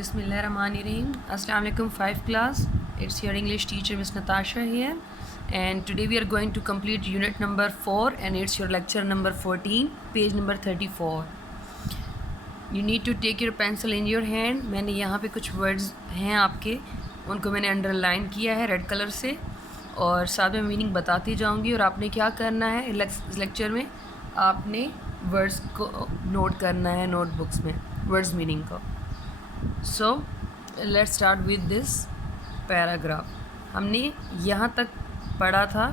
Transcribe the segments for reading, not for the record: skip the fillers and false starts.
Bismillahirrahmanirrahim. Assalamu alaikum 5 class. It's your English teacher Miss Natasha here, and today we are going to complete unit number 4 and it's your lecture number 14, page number 34. You need to take your pencil in your hand. मैंने यहाँ पे कुछ words हैं आपके, उनको मैंने underline किया है रेड कलर से और साथ में मीनिंग बताती जाऊँगी और आपने क्या करना है इस लेक्चर में आपने वर्ड्स को नोट करना है नोटबुक्स में वर्ड्स मीनिंग को. So let's start with this paragraph. हमने यहाँ तक पढ़ा था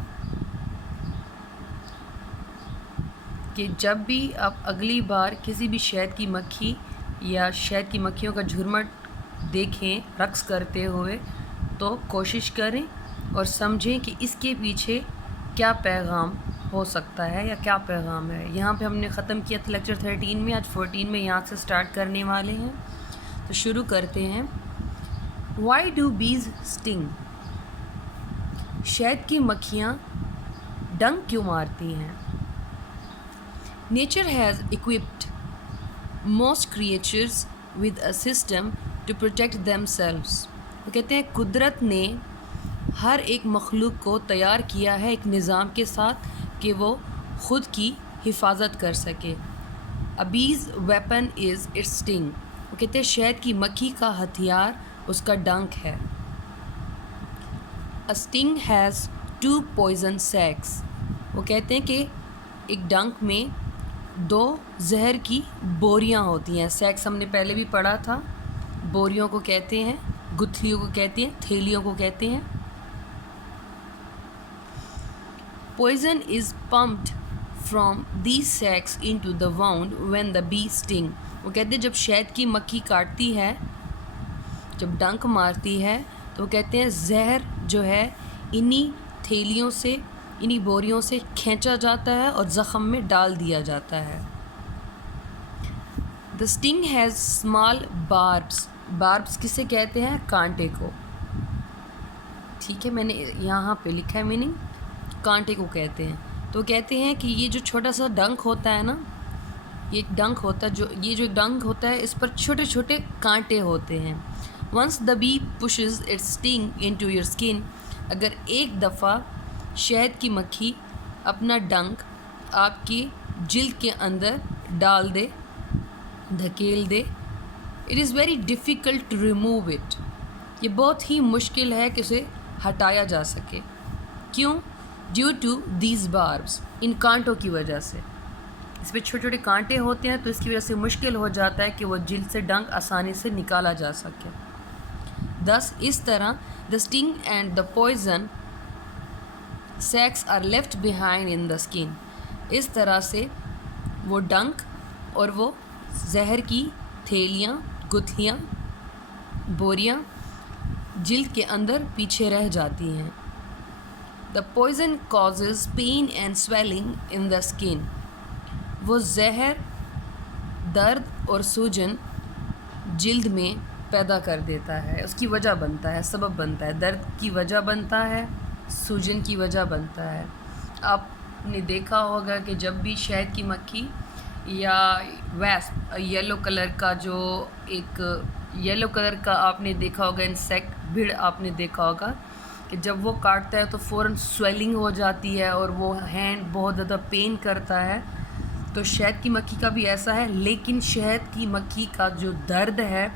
कि जब भी आप अगली बार किसी भी शहद की मक्खी या शहद की मक्खियों का झुरमुट देखें रक्स करते हुए तो कोशिश करें और समझें कि इसके पीछे क्या पैगाम हो सकता है या क्या पैगाम है. यहाँ पे हमने ख़त्म किया था लेक्चर 13 में. आज 14 में यहाँ से स्टार्ट करने वाले हैं. तो शुरू करते हैं. Why do bees sting? शहद की मक्खियाँ डंक क्यों मारती हैं? Nature has equipped most creatures with a system to protect themselves. वो कहते हैं कुदरत ने हर एक मखलूक को तैयार किया है एक निज़ाम के साथ कि वो ख़ुद की हिफाजत कर सके. अ बीज़ वेपन इज़ इट्स स्टिंग. वो कहते हैं शहद की मक्खी का हथियार उसका डंक है. अ स्टिंग हैज़ 2 पॉइजन सैक्स. वो कहते हैं कि एक डंक में 2 जहर की बोरियां होती हैं. सैक्स हमने पहले भी पढ़ा था. बोरियों को कहते हैं, गुठलियों को कहते हैं, थैलियों को कहते हैं. Poison is pumped from these sacs into the wound when the bee sting. वो कहते हैं जब शहद की मक्खी काटती है, जब डंक मारती है तो वो कहते हैं जहर जो है इन्हीं थैलियों से इन्हीं बोरियों से खींचा जाता है और ज़ख़म में डाल दिया जाता है. The sting has small barbs. Barbs किसे कहते हैं? कांटे को. ठीक है, मैंने यहाँ पे लिखा है मीनिंग. कांटे को कहते हैं. तो कहते हैं कि ये जो छोटा सा डंक होता है ना, ये डंक होता है ये जो डंक होता है इस पर छोटे छोटे कांटे होते हैं. Once the bee pushes its sting into your skin. अगर एक दफ़ा शहद की मक्खी अपना डंक आपकी जिल्द के अंदर डाल दे, धकेल दे, it is very difficult to remove it. ये बहुत ही मुश्किल है कि उसे हटाया जा सके. क्यों? Due to these barbs. इन कांटों की वजह से. इस पर छोटे छोटे कांटे होते हैं तो इसकी वजह से मुश्किल हो जाता है कि वो जिल्द से डंक आसानी से निकाला जा सके. दस इस तरह the sting and the poison sacs are left behind in the skin. इस तरह से वो डंक और वो जहर की थैलियाँ, गुठलियाँ, बोरियाँ जिल्द के अंदर पीछे रह जाती हैं. The poison causes pain and swelling in the skin. वो जहर दर्द और सूजन जिल्द में पैदा कर देता है. उसकी वजह बनता है, सबब बनता है. दर्द की वजह बनता है, सूजन की वजह बनता है. आपने देखा होगा कि जब भी शहद की मक्खी या वैस्प येलो कलर का जो एक येलो कलर का आपने देखा होगा इंसेक्ट, भीड़ आपने देखा होगा कि जब वो काटता है तो फ़ौरन स्वेलिंग हो जाती है और वो हैंड बहुत ज़्यादा पेन करता है. तो शहद की मक्खी का भी ऐसा है, लेकिन शहद की मक्खी का जो दर्द है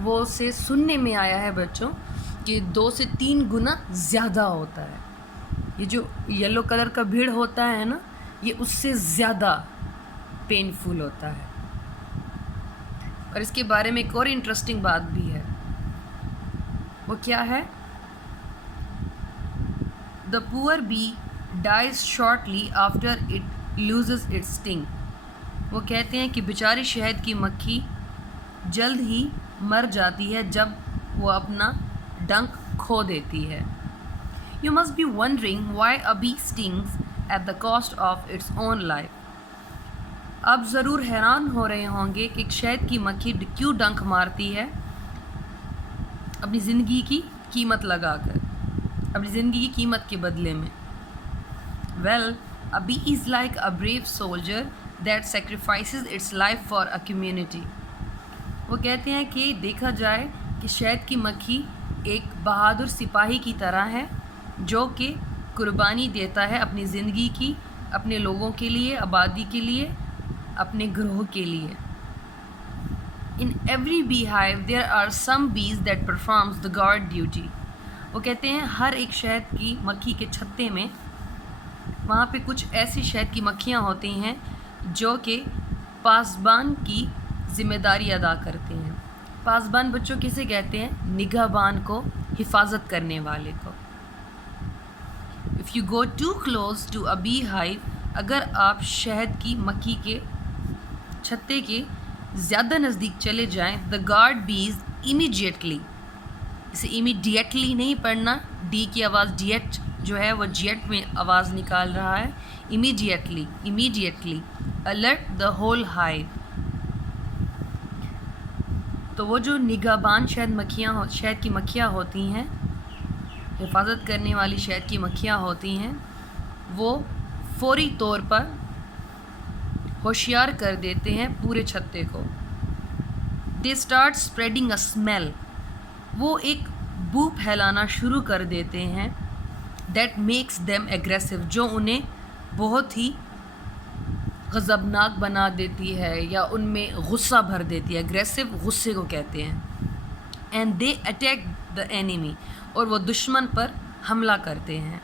वो उसे सुनने में आया है बच्चों कि 2 से 3 गुना ज़्यादा होता है. ये जो येलो कलर का भीड़ होता है ना, ये उससे ज़्यादा पेनफुल होता है. और इसके बारे में एक और इंटरेस्टिंग बात भी है. वो क्या है? The poor bee dies shortly after it loses its sting. वो कहते हैं कि बेचारी शहद की मक्खी जल्द ही मर जाती है जब वो अपना डंक खो देती है. You must be wondering why a bee stings at the cost of its own life. आप ज़रूर हैरान हो रहे होंगे कि शहद की मक्खी क्यों डंक मारती है अपनी ज़िंदगी की कीमत लगाकर, अपनी ज़िंदगी की कीमत के बदले में. Well, a bee is like a brave soldier that sacrifices its life for a community. وہ کہتے ہیں کہ دیکھا جائے کہ شہد کی مکھی ایک بہادر سپاہی کی طرح ہے جو کہ قربانی دیتا ہے اپنی زندگی کی، اپنے لوگوں کے لیے، آبادی کے لیے، اپنے گروہ کے لیے. In every beehive there are some bees that performs the guard duty. وہ کہتے ہیں ہر ایک شہد کی مکھی کے چھتے میں وہاں پہ کچھ ایسی شہد کی مکھیاں ہوتی ہیں جو کہ پاسبان کی ذمہ داری ادا کرتے ہیں. پاسبان بچوں کسے کہتے ہیں؟ نگہبان کو، حفاظت کرنے والے کو. If you go too close to a beehive, اگر آپ شہد کی مکھی کے چھتے کے زیادہ نزدیک چلے جائیں، the guard bees immediately، اسے immediately نہیں پڑھنا، ڈی کی آواز ڈیٹ جو ہے وہ جیٹ میں آواز نکال رہا ہے. immediately alert the whole hive. تو وہ جو نگہبان شہد کی مکھیاں ہوتی ہیں، حفاظت کرنے والی شہد کی مکھیاں ہوتی ہیں، وہ فوری طور پر ہوشیار کر دیتے ہیں پورے چھتے کو. They start spreading a smell. وہ ایک بو پھیلانا شروع کر دیتے ہیں. That makes them aggressive. جو انہیں بہت ہی غضبناک بنا دیتی ہے یا ان میں غصہ بھر دیتی ہے. اگریسو غصے کو کہتے ہیں. And they attack the enemy. اور وہ دشمن پر حملہ کرتے ہیں.